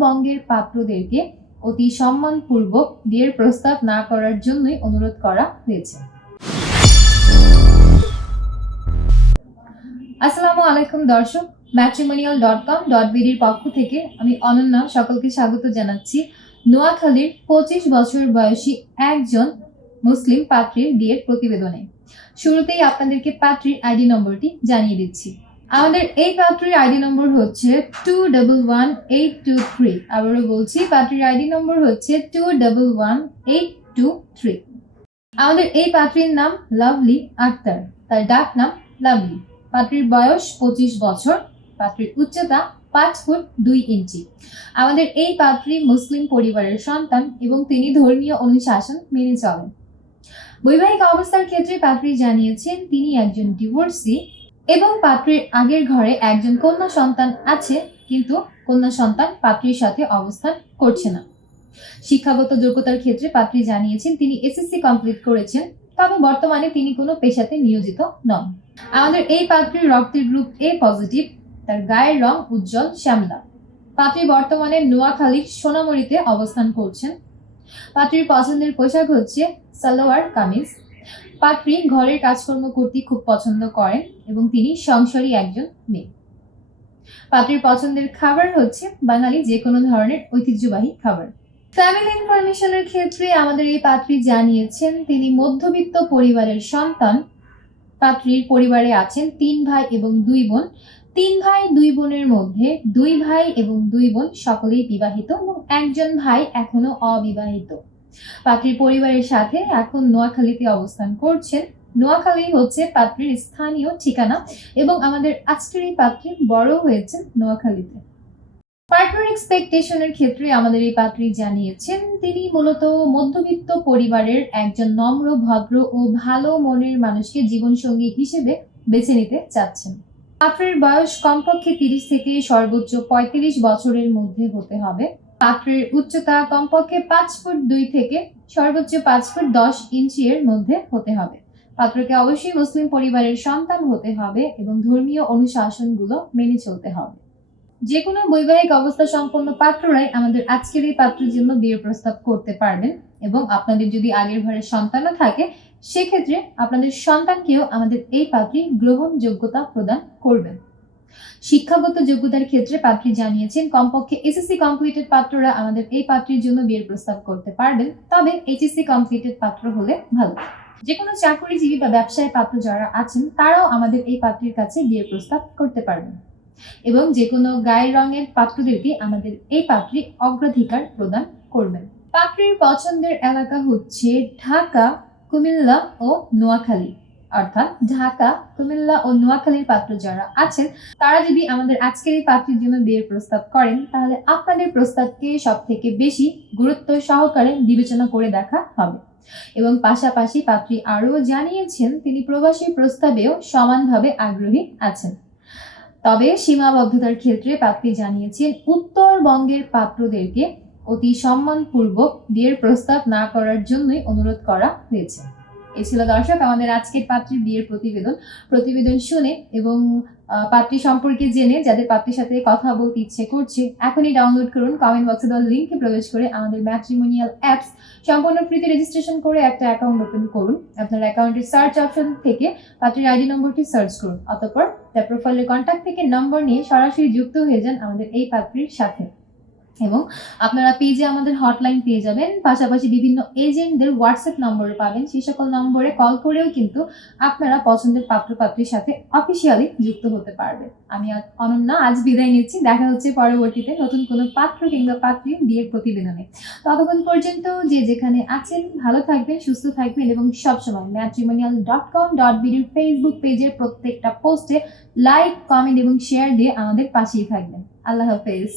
উত্তরবঙ্গের পাত্রদেরকে অতি সম্মানপূর্বক বিয়ের প্রস্তাব না করার জন্যই অনুরোধ করা হয়েছে। আসসালামু আলাইকুম দর্শক ম্যাট্রিমোনিয়াল ডট কম ডট বিডির পক্ষ থেকে আমি অনন্যা সকলকে স্বাগত জানাচ্ছি। নোয়াখালীর পঁচিশ বছর বয়সী একজন মুসলিম পাত্রীর বিয়ের প্রতিবেদনে। শুরুতেই আপনাদেরকে পাত্রীর আইডি নম্বরটি জানিয়ে দিচ্ছি। আমাদের এই পাত্রীর আইডি নম্বর হচ্ছে two double one eight two three আবারও বলছি, পাত্রীর আইডি নম্বর হচ্ছে two double one eight two three আমাদের এই পাত্রীর নাম লাভলি আক্তার। তার ডাক নাম লাভলি। পাত্রীর বয়স পঁচিশ বছর। পাত্রীর উচ্চতা পাঁচ ফুট দুই ইঞ্চি। আমাদের এই পাত্রী মুসলিম পরিবারের সন্তান এবং তিনি ধর্মীয় অনুশাসন মেনে চলেন। বৈবাহিক অবস্থার ক্ষেত্রে পাত্রী জানিয়েছেন, তিনি একজন ডিভোর্সি এবং পাত্রীর আগের ঘরে একজন কন্যা সন্তান আছে, কিন্তু কন্যা সন্তান পাত্রীর সাথে অবস্থান করছে না। শিক্ষাগত যোগ্যতার ক্ষেত্রে পাত্রী জানিয়েছেন, তিনি এসএসসি কমপ্লিট করেছেন, তবে বর্তমানে তিনি কোনো পেশাতে নিয়োজিত নন। আমাদের এই পাত্রীর রক্তের গ্রুপ এ পজিটিভ, তার গায়ের রং উজ্জ্বল, শ্যামলা। পাত্রী বর্তমানে নোয়াখালীর সোনামরিতে অবস্থান করছেন। পাত্রীর পছন্দের পোশাক হচ্ছে সালোয়ার কামিজ। পাত্রী ঘরের কাজকর্ম করতে খুব পছন্দ করেন এবং তিনি সংসারী একজন মেয়ে। পাত্রীর পছন্দের খাবার হচ্ছে বাঙালি যে কোনো ধরনের ঐতিহ্যবাহী খাবার। ফ্যামিলি ইনফরমেশনের ক্ষেত্রে আমাদের এই পাত্রী জানিয়েছেন, তিনি মধ্যবিত্ত পরিবারের সন্তান। পাত্রীর পরিবারে আছেন তিন ভাই এবং দুই বোন। তিন ভাই, দুই বোনের মধ্যে দুই ভাই এবং দুই বোন সকলেই বিবাহিত এবং একজন ভাই এখনও অবিবাহিত। পাত্রীর পরিবারের সাথে এখন নোয়াখালীতে অবস্থান করছেন। নোয়াখালী হচ্ছে পাত্রীর স্থানীয় ঠিকানা এবং আমাদের আজকের এই পাত্রী বড় হয়েছে নোয়াখালীতে। পার্টনার এক্সপেকটেশনের ক্ষেত্রে আমাদের এই পাত্রী জানিয়েছেন, তিনি মূলত মধ্যবিত্ত পরিবারের একজন নম্র, ভদ্র ও ভালো মনের মানুষকে জীবনসঙ্গী হিসেবে বেছে নিতে চাচ্ছেন। পাত্রের বয়স কমপক্ষে তিরিশ থেকে সর্বোচ্চ পঁয়ত্রিশ বছরের মধ্যে হতে হবে। পাত্রের উচ্চতা কমপক্ষে পাঁচ ফুট দুই থেকে সর্বোচ্চ পাঁচ ফুট দশ ইঞ্চি এর মধ্যে হতে হবে। পাত্রকে অবশ্যই মুসলিম পরিবারের সন্তান হতে হবে এবং ধর্মীয় অনুশাসনগুলো মেনে চলতে হবে। যে কোনো বৈবাহিক অবস্থা সম্পন্ন পাত্ররাই আমাদের আজকের এই পাত্রের জন্য বিয়ের প্রস্তাব করতে পারবেন এবং আপনাদের যদি আগের ঘরে সন্তানও থাকে, সেক্ষেত্রে আপনাদের সন্তানকেও আমাদের এই পাত্রী গ্রহণযোগ্যতা প্রদান করবেন। শিক্ষাগত যোগ্যতার ক্ষেত্রে পাত্রী জানিয়েছেন, কমপক্ষে এসএসসি কমপ্লিটেড পাত্ররা আমাদের এই পাত্রীর জন্য বিয়ের প্রস্তাব করতে পারবেন, তবে এইচএসসি কমপ্লিটেড পাত্র হলে ভালো। যে কোনো চাকরিজীবী বা ব্যবসায়ী পাত্র যারা আছেন, তারাও আমাদের এই পাত্রীর কাছে বিয়ের প্রস্তাব করতে পারবেন। এবং যে কোনো গায়ের রঙের পাত্রদেরকে আমাদের এই পাত্রী অগ্রাধিকার প্রদান করবেন। পাত্রীর পছন্দের এলাকা হচ্ছে ঢাকা, কুমিল্লা ও নোয়াখালী। অর্থাৎ ঢাকা, কুমিল্লা ও নোয়াখালীর পাত্র যারা আছেন, তারা যদি আমাদের আজকের এই পাত্রীর জন্য বিয়ের প্রস্তাব করেন, তাহলে আপনাদের প্রস্তাবকে সব থেকে বেশি গুরুত্ব সহকারে বিবেচনা করে দেখা হবে। এবং পাশাপাশি পাত্রী আরও জানিয়েছেন, তিনি প্রবাসী প্রস্তাবেও সমানভাবে আগ্রহী আছেন। তবে সীমাবদ্ধতার ক্ষেত্রে পাত্রী জানিয়েছেন, উত্তরবঙ্গের পাত্রদেরকে অতি সম্মানপূর্বক বিয়ের প্রস্তাব না করার জন্যই অনুরোধ করা হয়েছে। এ ছিল দর্শক আমাদের আজকের পাত্রীর বিয়ের প্রতিবেদন। প্রতিবেদন শুনে এবং পাত্রী সম্পর্কে জেনে যাদের পাত্রীর সাথে কথা বলতে ইচ্ছে করছে, এখনই ডাউনলোড করুন কমেন্ট বক্সে দেওয়া লিঙ্কে প্রবেশ করে আমাদের ম্যাট্রিমোনিয়াল অ্যাপস সম্পূর্ণ ফ্রিতে রেজিস্ট্রেশন করে একটা অ্যাকাউন্ট ওপেন করুন। আপনার অ্যাকাউন্টের সার্চ অপশন থেকে পাত্রীর আইডি নম্বরটি সার্চ করুন। অতঃপর তার প্রোফাইলের কন্ট্যাক্ট থেকে নম্বর নিয়ে সরাসরি যুক্ত হয়ে যান আমাদের এই পাত্রীর সাথে। এবং আপনারা পেজে আমাদের হটলাইন পেয়ে যাবেন। পাশাপাশি বিভিন্ন এজেন্টদের হোয়াটসঅ্যাপ নম্বরে পাবেন। সেই সকল নম্বরে কল করেও কিন্তু আপনারা পছন্দের পাত্র পাত্রীর সাথে অফিসিয়ালি যুক্ত হতে পারবেন আমি অনন্যা, আজ বিদায় নিচ্ছি। দেখা হচ্ছে পরবর্তীতে নতুন কোনো পাত্র কিংবা পাত্রী বিয়ের প্রতিবেদনে। ততক্ষণ পর্যন্ত যে যেখানে আছেন, ভালো থাকবেন, সুস্থ থাকবেন এবং সবসময় ম্যাট্রিমোনিয়াল ডট কম ডট বিডির ফেসবুক পেজের প্রত্যেকটা পোস্টে লাইক কমেন্ট এবং শেয়ার দিয়ে আমাদের পাশেই থাকবেন। আল্লাহ হাফেজ।